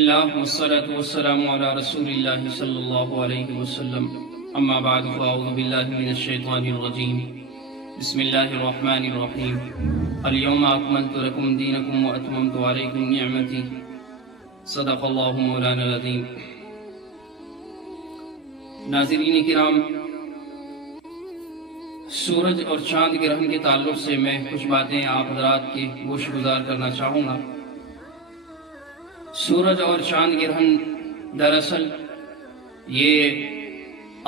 الله والصلاة والسلام على رسول الله صلى الله عليه وسلم أما بعد فأعوذ بالله من الشيطان الرجيم بسم الله الرحمن الرحيم اليوم أكملت لكم دينكم وأتممت عليكم نعمتي صدق الله مولانا العظيم. ناظرین کرام، سورج اور چاند گرہن کے تعلق سے میں کچھ باتیں آپ حضرات کی گوش گزار کرنا چاہوں گا. سورج اور چاند گرہن دراصل یہ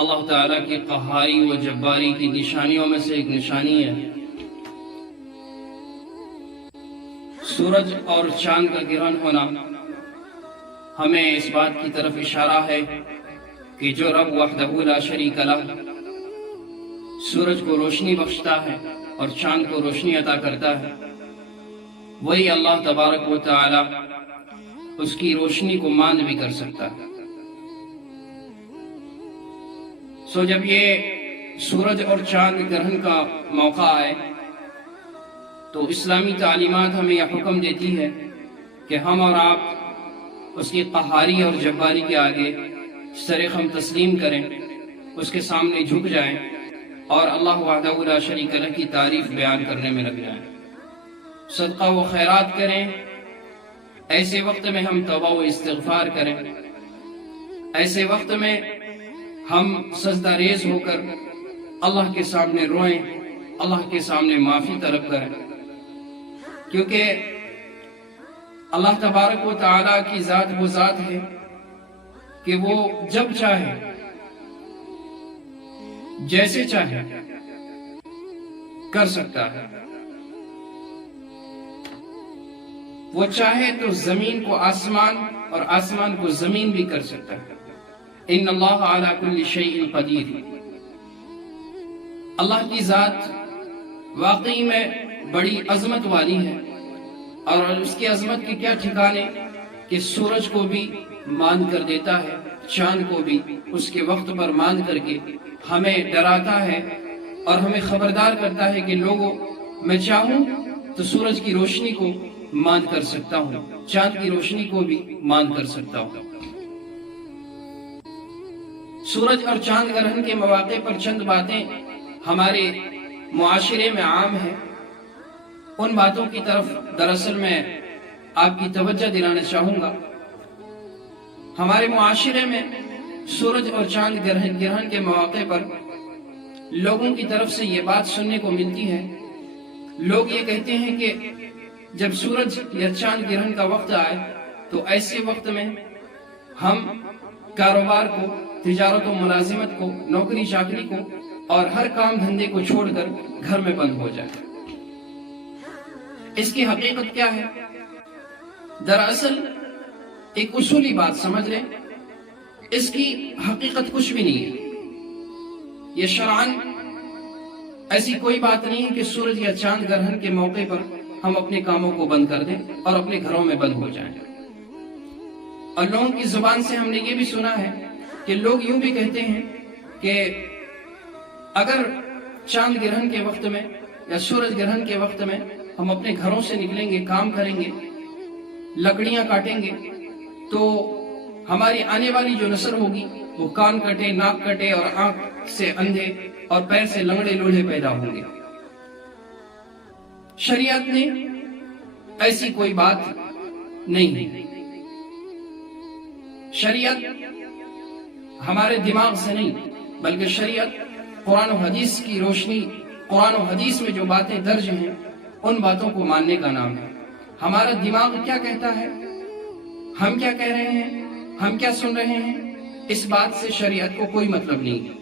اللہ تعالیٰ کی قہاری و جباری کی نشانیوں میں سے ایک نشانی ہے. سورج اور چاند کا گرہن ہونا ہمیں اس بات کی طرف اشارہ ہے کہ جو رب وحدہ لا شریک لہ سورج کو روشنی بخشتا ہے اور چاند کو روشنی عطا کرتا ہے، وہی اللہ تبارک و تعالی اس کی روشنی کو ماند بھی کر سکتا ہے. جب یہ سورج اور چاند گرہن کا موقع آئے تو اسلامی تعلیمات ہمیں یہ حکم دیتی ہے کہ ہم اور آپ اس کی قہاری اور جباری کے آگے سر خم تسلیم کریں، اس کے سامنے جھک جائیں اور اللہ وحدہ لا شریک لہ کی تعریف بیان کرنے میں لگ جائیں، صدقہ و خیرات کریں. ایسے وقت میں ہم توبہ و استغفار کریں، ایسے وقت میں ہم سجدہ ریز ہو کر اللہ کے سامنے روئیں، اللہ کے سامنے معافی طلب کریں، کیونکہ اللہ تبارک و تعالیٰ کی ذات وہ ذات ہے کہ وہ جب چاہے جیسے چاہے کر سکتا ہے. وہ چاہے تو زمین کو آسمان اور آسمان کو زمین بھی کر سکتا ہے. ان اللہ علی کل شیء قدیر. اللہ کی ذات واقعی میں بڑی عظمت والی ہے، اور اس کی عظمت کے کیا ٹھکانے کہ سورج کو بھی ماند کر دیتا ہے، چاند کو بھی اس کے وقت پر ماند کر کے ہمیں ڈراتا ہے اور ہمیں خبردار کرتا ہے کہ لوگوں، میں چاہوں تو سورج کی روشنی کو ماند کر سکتا ہوں، چاند کی روشنی کو بھی ماند کر سکتا ہوں. سورج اور چاند گرہن کے مواقع پر چند باتیں ہمارے معاشرے میں عام ہیں. ان باتوں کی طرف دراصل میں آپ کی توجہ دلانا چاہوں گا. ہمارے معاشرے میں سورج اور چاند گرہن کے مواقع پر لوگوں کی طرف سے یہ بات سننے کو ملتی ہے. لوگ یہ کہتے ہیں کہ جب سورج یا چاند گرہن کا وقت آئے تو ایسے وقت میں ہم کاروبار کو، تجارت و ملازمت کو، نوکری چاکری کو اور ہر کام دھندے کو چھوڑ کر گھر میں بند ہو جائے. اس کی حقیقت کیا ہے؟ دراصل ایک اصولی بات سمجھ لیں، اس کی حقیقت کچھ بھی نہیں ہے. یہ شرعاً ایسی کوئی بات نہیں ہے کہ سورج یا چاند گرہن کے موقع پر ہم اپنے کاموں کو بند کر دیں اور اپنے گھروں میں بند ہو جائیں. اور لوگوں کی زبان سے ہم نے یہ بھی سنا ہے کہ لوگ یوں بھی کہتے ہیں کہ اگر چاند گرہن کے وقت میں یا سورج گرہن کے وقت میں ہم اپنے گھروں سے نکلیں گے، کام کریں گے، لکڑیاں کاٹیں گے، تو ہماری آنے والی جو نسل ہوگی وہ کان کٹے، ناک کٹے اور آنکھ سے اندھے اور پیر سے لنگڑے لوڑھے پیدا ہوں گے. شریعت نے ایسی کوئی بات نہیں ہے. شریعت ہمارے دماغ سے نہیں، بلکہ شریعت قرآن و حدیث کی روشنی، قرآن و حدیث میں جو باتیں درج ہیں ان باتوں کو ماننے کا نام ہے. ہمارا دماغ کیا کہتا ہے، ہم کیا کہہ رہے ہیں، ہم کیا سن رہے ہیں، اس بات سے شریعت کو کوئی مطلب نہیں ہے.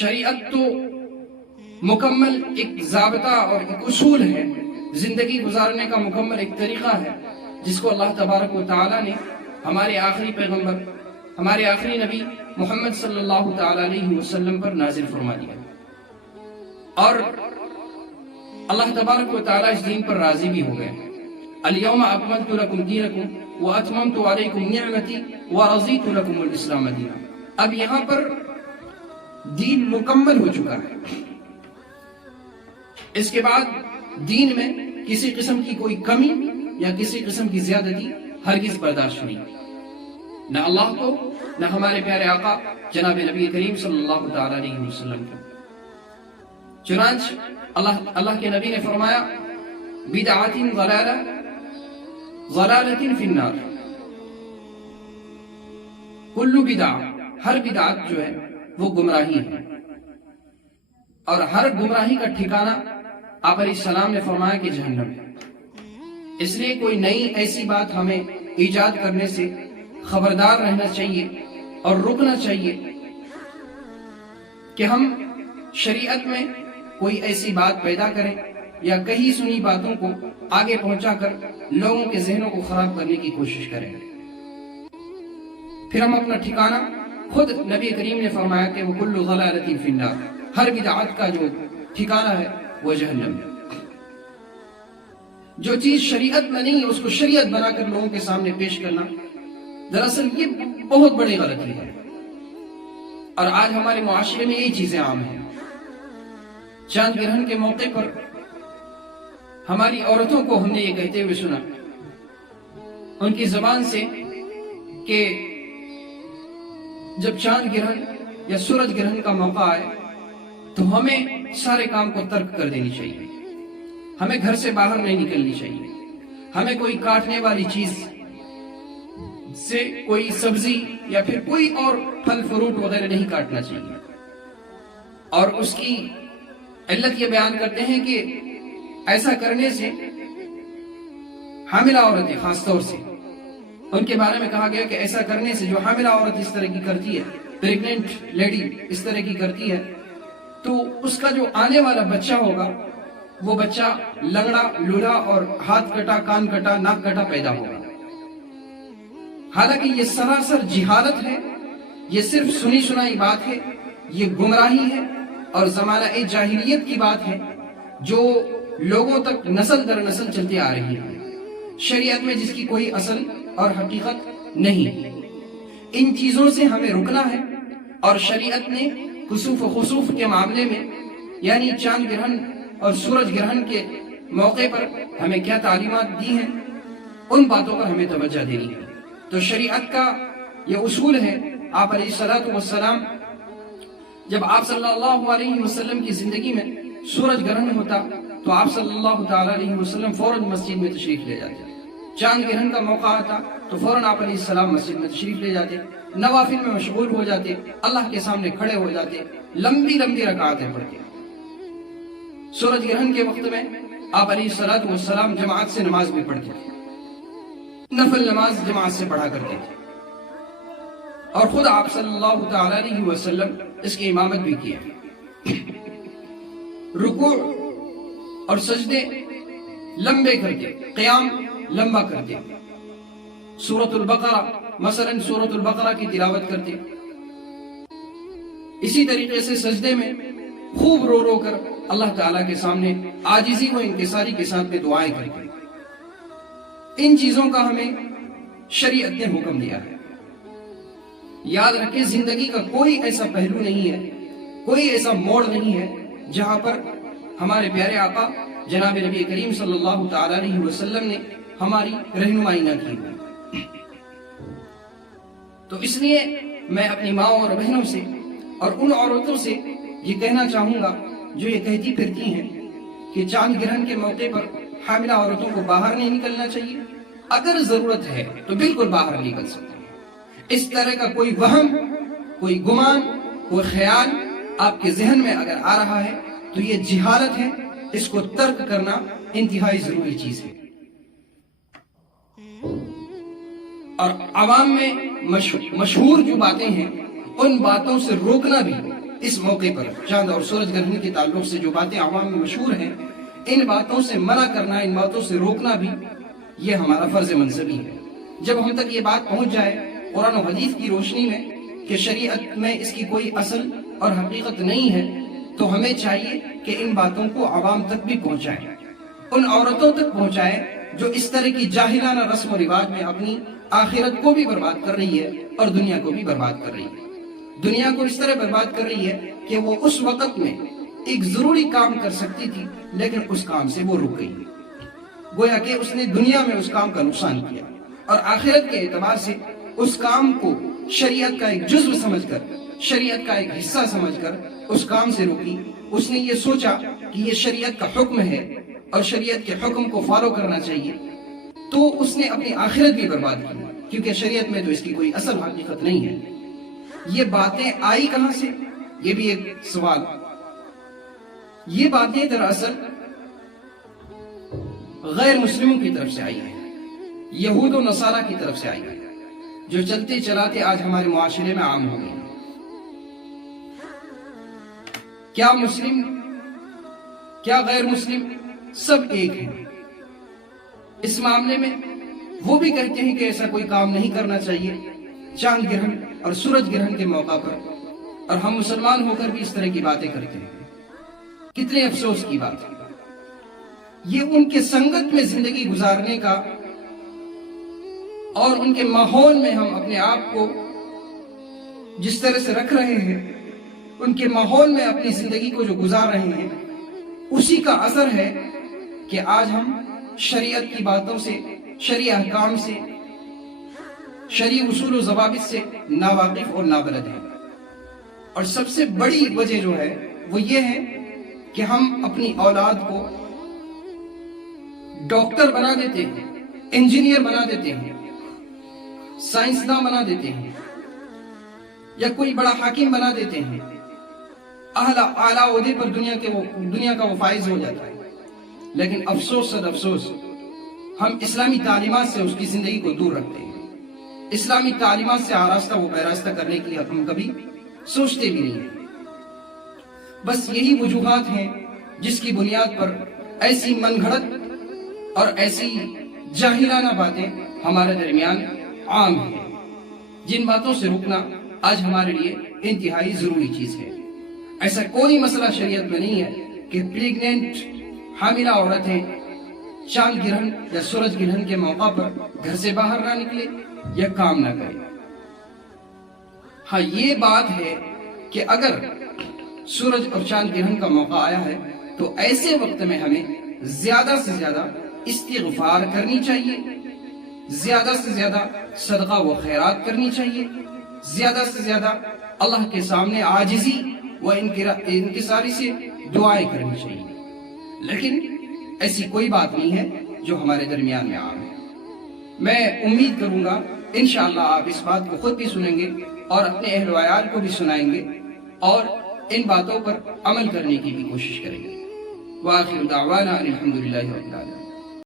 شریعت تو مکمل ایک ضابطہ اور ایک اصول ہے، زندگی گزارنے کا مکمل ایک طریقہ ہے جس کو اللہ تبارک و تعالیٰ نے ہمارے آخری پیغمبر، ہمارے آخری نبی محمد صلی اللہ تعالیٰ علیہ وسلم پر نازل فرما دیا. اور اللہ تبارک و تعالیٰ اس دین پر راضی بھی ہو گئے. الیوم اکملت لکم دینکم واتممت علیکم نعمتی ورضیت لکم الاسلام دینا. اب یہاں پر دین مکمل ہو چکا ہے. اس کے بعد دین میں کسی قسم کی کوئی کمی یا کسی قسم کی زیادتی ہرگز برداشت نہیں. نہ اللہ کو نہ ہمارے پیارے آقا جناب نبی کریم صلی اللہ تعالی علیہ وسلم کو۔ چنانچہ اللہ کے نبی نے فرمایا بدعۃ ضلالہ ضلالۃ فی النار، کل بدعہ، ہر بدعت جو ہے وہ گمراہی ہے، اور ہر گمراہی کا ٹھکانہ آپ علیہ السلام نے فرمایا کہ جہنم ہے۔ اس لیے کوئی نئی ایسی بات ہمیں ایجاد کرنے سے خبردار رہنا چاہیے اور رکنا چاہیے کہ ہم شریعت میں کوئی ایسی بات پیدا کریں یا کہیں سنی باتوں کو آگے پہنچا کر لوگوں کے ذہنوں کو خراب کرنے کی کوشش کریں، پھر ہم اپنا ٹھکانہ خود نبی کریم نے فرمایا کہ وہ کل ضلالۃ فی النار، ہر بدعت کا جو ٹھکانہ ہے وہ جہنم ہے۔ جو چیز شریعت میں نہیں ہے اس کو شریعت بنا کر لوگوں کے سامنے پیش کرنا، دراصل یہ بہت بڑی غلطی ہے، اور آج ہمارے معاشرے میں یہی چیزیں عام ہیں۔ چاند گرہن کے موقع پر ہماری عورتوں کو ہم نے یہ کہتے ہوئے سنا ان کی زبان سے کہ جب چاند گرہن یا سورج گرہن کا موقع آئے تو ہمیں سارے کام کو ترک کر دینی چاہیے، ہمیں گھر سے باہر نہیں نکلنی چاہیے، ہمیں کوئی کاٹنے والی چیز سے کوئی سبزی یا پھر کوئی اور پھل فروٹ وغیرہ نہیں کاٹنا چاہیے۔ اور اس کی علت یہ بیان کرتے ہیں کہ ایسا کرنے سے حاملہ عورتیں خاص طور سے ان کے بارے میں کہا گیا کہ ایسا کرنے سے جو حاملہ عورت اس طرح کی کرتی ہے، پریگننٹ لیڈی اس طرح کی کرتی ہے، تو اس کا جو آنے والا بچہ ہوگا وہ بچہ لنگڑا لولا اور ہاتھ کٹا کان کٹا ناک کٹا پیدا ہوگا۔ حالانکہ یہ سراسر جہالت ہے، یہ صرف سنی سنائی بات ہے، یہ گمراہی ہے اور زمانہ جاہلیت کی بات ہے جو لوگوں تک نسل در نسل چلتی آ رہی ہے، شریعت میں جس کی کوئی اصل اور حقیقت نہیں۔ ان چیزوں سے ہمیں رکنا ہے، اور شریعت نے کسوف و خسوف کے معاملے میں یعنی چاند گرہن اور سورج گرہن کے موقع پر ہمیں کیا تعلیمات دی ہیں، ان باتوں پر ہمیں توجہ دینی ہے۔ تو شریعت کا یہ اصول ہے، آپ علیہ الصلوۃ والسلام جب آپ صلی اللہ علیہ وسلم کی زندگی میں سورج گرہن ہوتا تو آپ صلی اللہ تعالی علیہ وسلم فوراً مسجد میں تشریف لے جاتے، چاند گرہن کا موقع آتا تو فوراً آپ علیہ السلام مسجد میں تشریف لے جاتے، نوافل میں مشغول ہو جاتے، اللہ کے سامنے کھڑے ہو جاتے، لمبی لمبی رکعتیں پڑھتے۔ سورج گرہن کے وقت میں آپ علیہ الصلوۃ والسلام جماعت سے نماز بھی پڑھتے تھے، نفل نماز جماعت سے پڑھا کرتے تھے، اور خود آپ صلی اللہ تعالی علیہ وسلم اس کی امامت بھی کی ہے۔ رکوع اور سجدے لمبے کرتے، قیام لمبا کرتے، سورۃ البقرہ مثلا سورۃ البقرہ کی تلاوت کرتے، اسی طریقے سے سجدے میں خوب رو رو کر اللہ تعالیٰ کے سامنے عاجزی و انکساری کے ساتھ میں دعائیں کرتے۔ ان چیزوں کا ہمیں شریعت نے حکم دیا ہے۔ یاد رکھیں زندگی کا کوئی ایسا پہلو نہیں ہے، کوئی ایسا موڑ نہیں ہے جہاں پر ہمارے پیارے آقا جناب نبی کریم صلی اللہ تعالی علیہ وسلم نے ہماری رہنمائی نہ کی۔ تو اس لیے میں اپنی ماں اور بہنوں سے اور ان عورتوں سے یہ کہنا چاہوں گا جو یہ کہتی پھرتی ہیں کہ چاند گرہن کے موقع پر حاملہ عورتوں کو باہر نہیں نکلنا چاہیے، اگر ضرورت ہے تو بالکل باہر نکل سکتے ہیں۔ اس طرح کا کوئی وہم، کوئی گمان، کوئی خیال آپ کے ذہن میں اگر آ رہا ہے تو یہ جہالت ہے، اس کو ترک کرنا انتہائی ضروری چیز ہے۔ اور عوام میں مشہور جو باتیں ہیں ان باتوں سے روکنا بھی اس موقع پر چاند اور سورج گرہن کے تعلق سے جو باتیں عوام میں مشہور ہیں ان باتوں سے منع کرنا، ان باتوں سے روکنا بھی یہ ہمارا فرض منصبی ہے۔ جب ہم تک یہ بات پہنچ جائے قرآن و حدیث کی روشنی میں کہ شریعت میں اس کی کوئی اصل اور حقیقت نہیں ہے تو ہمیں چاہیے کہ ان باتوں کو عوام تک بھی پہنچائیں، ان عورتوں تک پہنچائیں جو اس طرح کی جاہلانہ رسم و رواج میں اپنی آخرت کو بھی برباد کر رہی ہے اور دنیا کو بھی برباد کر رہی ہے۔ دنیا کو اس طرح برباد کر رہی ہے کہ وہ اس وقت میں ایک ضروری کام کر سکتی تھی لیکن اس کام سے وہ رک گئی، گویا کہ اس نے دنیا میں اس کام کا نقصان کیا، اور آخرت کے اعتبار سے اس کام کو شریعت کا ایک جزو سمجھ کر، شریعت کا ایک حصہ سمجھ کر اس کام سے روکی. اس نے یہ سوچا کہ یہ شریعت کا حکم ہے اور شریعت کے حکم کو فالو کرنا چاہیے، تو اس نے اپنی آخرت بھی برباد کی، کیونکہ شریعت میں تو اس کی کوئی اصل حقیقت نہیں ہے. یہ باتیں آئی کہاں سے؟ یہ بھی ایک سوال. یہ باتیں دراصل غیر مسلموں کی طرف سے آئی ہیں، یہود و نصارہ کی طرف سے آئی ہیں، جو چلتے چلاتے آج ہمارے معاشرے میں عام ہو گئی. کیا مسلم، کیا غیر مسلم، سب ایک ہیں اس معاملے میں. وہ بھی کہتے ہیں کہ ایسا کوئی کام نہیں کرنا چاہیے چاند گرہن اور سورج گرہن کے موقع پر، اور ہم مسلمان ہو کر بھی اس طرح کی باتیں کرتے ہیں. کتنے افسوس کی بات ہے. یہ ان کے سنگت میں زندگی گزارنے کا اور ان کے ماحول میں ہم اپنے آپ کو جس طرح سے رکھ رہے ہیں، ان کے ماحول میں اپنی زندگی کو جو گزار رہے ہیں، اسی کا اثر ہے کہ آج ہم شریعت کی باتوں سے، شرعی احکام سے، شرعی اصول و ضوابط سے ناواقف اور نابلد ہیں. اور سب سے بڑی وجہ جو ہے وہ یہ ہے کہ ہم اپنی اولاد کو ڈاکٹر بنا دیتے ہیں، انجینئر بنا دیتے ہیں، سائنسداں بنا دیتے ہیں، یا کوئی بڑا حاکم بنا دیتے ہیں، اعلیٰ عہدے پر دنیا کا وہ فائز ہو جاتا ہے. لیکن افسوس صد افسوس، ہم اسلامی تعلیمات سے اس کی زندگی کو دور رکھتے ہیں. اسلامی تعلیمات سے آراستہ و پیراستہ کرنے کے لیے ہم کبھی سوچتے بھی نہیں ہیں. بس یہی وجوہات ہیں جس کی بنیاد پر ایسی من گھڑت اور ایسی جاہلانہ باتیں ہمارے درمیان عام ہیں، جن باتوں سے رکنا آج ہمارے لیے انتہائی ضروری چیز ہے. ایسا کوئی مسئلہ شریعت میں نہیں ہے کہ پریگننٹ حاملہ عورتیں چاند گرہن یا سورج گرہن کے موقع پر گھر سے باہر نہ نکلے یا کام نہ کرے. ہاں، یہ بات ہے کہ اگر سورج اور چاند گرہن کا موقع آیا ہے تو ایسے وقت میں ہمیں زیادہ سے زیادہ استغفار کرنی چاہیے، زیادہ سے زیادہ صدقہ و خیرات کرنی چاہیے، زیادہ سے زیادہ اللہ کے سامنے عاجزی و انکساری سے دعائیں کرنی چاہیے. لیکن ایسی کوئی بات نہیں ہے جو ہمارے درمیان میں عام ہے. میں امید کروں گا انشاءاللہ آپ اس بات کو خود بھی سنیں گے اور اپنے اہل و عیال کو بھی سنائیں گے اور ان باتوں پر عمل کرنے کی بھی کوشش کریں گے. وآخر دعوانا الحمدللہ رب العالمین.